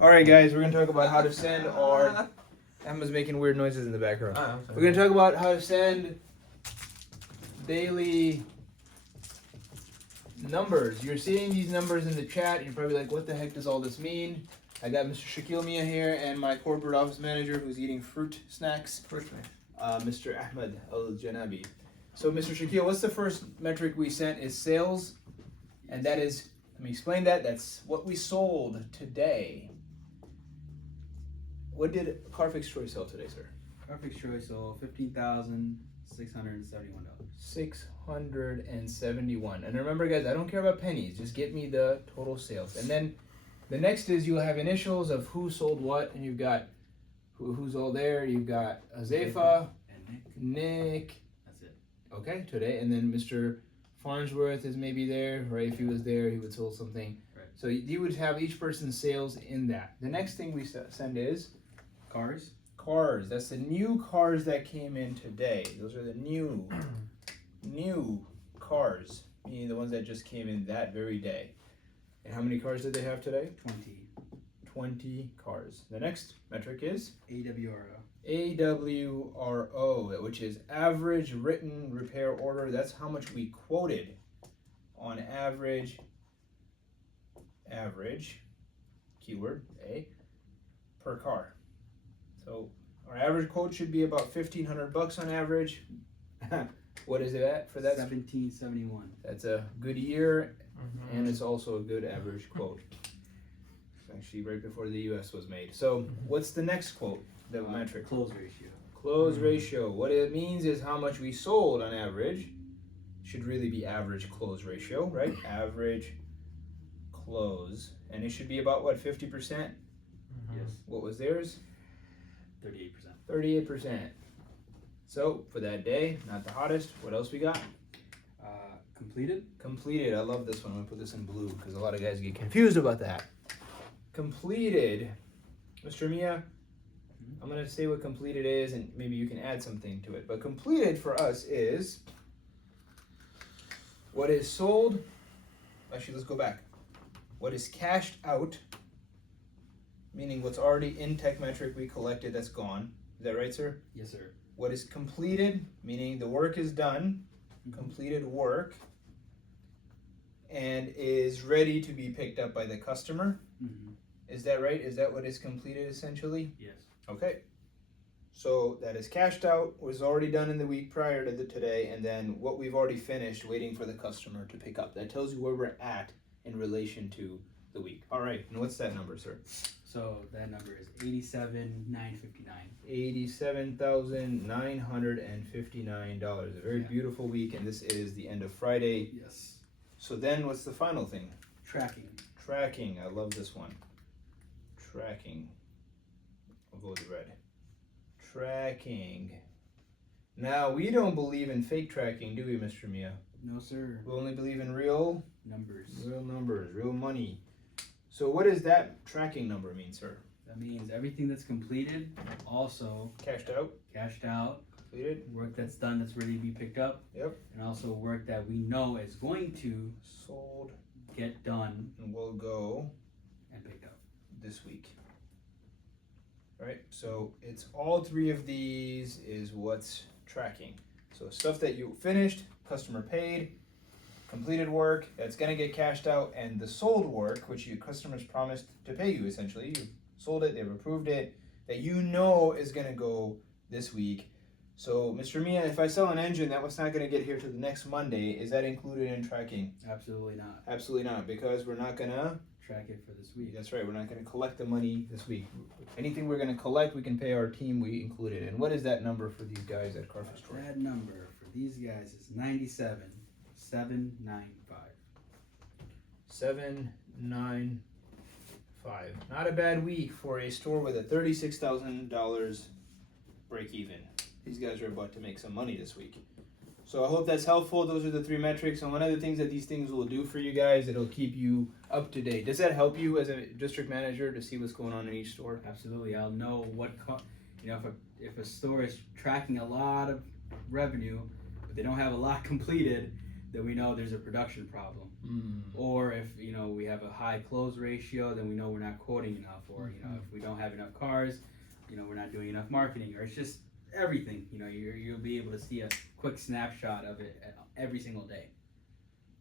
All right, guys, we're gonna talk about how to send our. Emma's making weird noises in the background. We're gonna talk about how to send daily numbers. You're seeing these numbers in the chat. You're probably like, "What the heck does all this mean?" I got Mr. Shakil Mia here and my corporate office manager who's eating fruit snacks, Mr. Ahmed Al Janabi. So, Mr. Shakil, what's the first metric we sent? Is sales, and that is. Let me explain that. That's what we sold today. What did Carfix Troy sell today, sir? Carfix Troy sold $15,671. $671. And remember, guys, I don't care about pennies. Just get me the total sales. And then the next is you'll have initials of who sold what, and you've got who's all there. You've got Azefa And Nick. That's it. Okay, today, and then Mr. Farnsworth is maybe there, right? If he was there, he would sell something. Right. So you would have each person's sales in that. The next thing we send is Cars. cars. That's the new cars that came in today. Those are the new cars, meaning the ones that just came in that very day. And how many cars did they have today? 20. 20 cars. The next metric is AWRO. AWRO, which is average written repair order. That's how much we quoted on average, keyword A, per car. So our average quote should be about $1,500 on average. What is it at for that? 1771. That's a good year, and it's also a good average quote. It's actually right before the US was made. So what's the next quote? The metric. Close ratio. Close ratio. What it means is how much we sold on average. Should really be average close ratio, right? Average close. And it should be about what, 50%? Yes. What was theirs? 38%. 38%. So for that day, not the hottest. What else we got? Completed. Completed. I love this one. I'm gonna put this in blue because a lot of guys get confused about that. Completed. Mr. Mia, I'm gonna say what completed is, and maybe you can add something to it. But completed for us is what is sold. Actually, let's go back. What is cashed out, meaning what's already in Techmetric we collected that's gone. Is that right, sir? Yes, sir. What is completed, meaning the work is done, completed work, and is ready to be picked up by the customer. Is that right? Is that what is completed essentially? Yes. Okay. So that is cashed out, was already done in the week prior to today, and then what we've already finished waiting for the customer to pick up. That tells you where we're at in relation to the week. All right, and what's that number, sir? So that number is 87,959. $87,959. A very beautiful week, and this is the end of Friday. Yes. So then what's the final thing? Tracking. Tracking. I love this one. Tracking. I'll go with red. Tracking. Now, we don't believe in fake tracking, do we, Mr. Mia? No, sir. We only believe in real Numbers. numbers, real money. So what does that tracking number mean, sir? That means everything that's completed, also Cashed out, cashed out, completed, work that's done that's ready to be picked up. Yep. And also work that we know is going to sold, get done and will go and picked up. this week. Right? So it's all three of these is what's tracking. So stuff that you finished, customer paid, completed work that's gonna get cashed out, and the sold work, which your customers promised to pay you essentially. You sold it, they've approved it, that you know is gonna go this week. So Mr. Mia, if I sell an engine that was not gonna get here to the next Monday, is that included in tracking? Absolutely not. Absolutely not, because we're not gonna Track it for this week. That's right. We're not going to collect the money this week. Anything we're going to collect, we can pay our team. We include it. And what is that number for these guys at Carfix Troy? That number for these guys is 97,795. 795. Not a bad week for a store with a $36,000 break even. These guys are about to make some money this week. So I hope that's helpful. Those are the three metrics. And one of the things that these things will do for you guys, it'll keep you up to date. Does that help you as a district manager to see what's going on in each store? Absolutely. I'll know what, if a store is tracking a lot of revenue, but they don't have a lot completed, then we know there's a production problem. Or if we have a high close ratio, then we know we're not quoting enough. Or if we don't have enough cars, we're not doing enough marketing. Or it's just everything. You'll be able to see a quick snapshot of it every single day.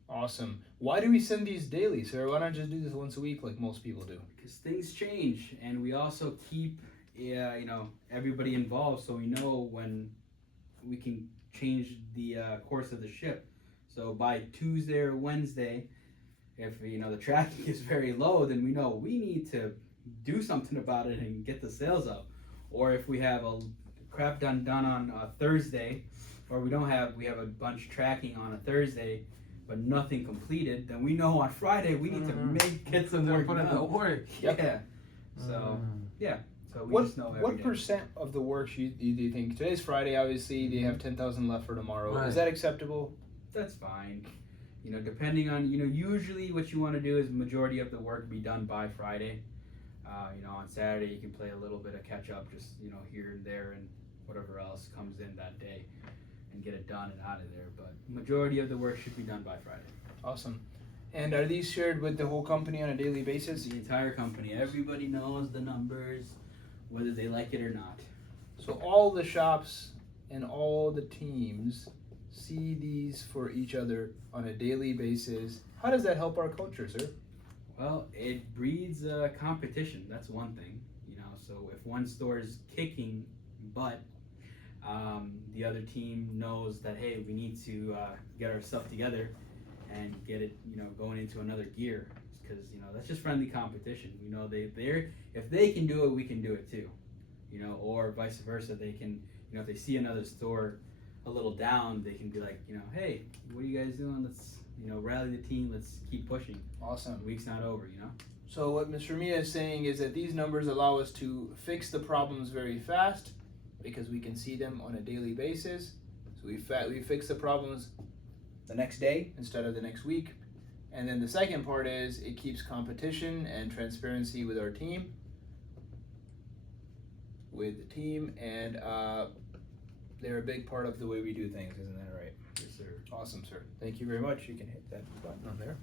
Awesome. Why do we send these daily, sir? Why not just do this once a week like most people do? Because things change, and we also keep everybody involved, so we know when we can change the course of the ship. So by Tuesday or Wednesday, if the tracking is very low, then we know we need to do something about it and get the sales up. Or if we have a crap done on a Thursday, or we have a bunch tracking on a Thursday, but nothing completed, then we know on Friday we need to get some work done. Yeah. So So we just know every what day. percent of the work do you think? Today's Friday, obviously. They have 10,000 left for tomorrow. Right. Is that acceptable? That's fine. Depending on, usually what you want to do is majority of the work be done by Friday. On Saturday you can play a little bit of catch up, just, here and there and whatever else comes in that day and get it done and out of there. But majority of the work should be done by Friday. Awesome. And are these shared with the whole company on a daily basis? The entire company, everybody knows the numbers, whether they like it or not. So all the shops and all the teams see these for each other on a daily basis. How does that help our culture, sir? Well, it breeds competition. That's one thing, So if one store is kicking butt, the other team knows that, hey, we need to get our stuff together and get it, going into another gear. Because that's just friendly competition. If they can do it, we can do it too. Or vice versa. They can, if they see another store a little down, they can be like, hey, what are you guys doing? Let's rally the team. Let's keep pushing. Awesome. The week's not over. So what Mr. Mia is saying is that these numbers allow us to fix the problems very fast because we can see them on a daily basis. So we fix the problems the next day instead of the next week. And then the second part is it keeps competition and transparency with our team. And they're a big part of the way we do things, isn't that right? Yes, sir. Awesome, sir. Thank you very much. You can hit that button on there.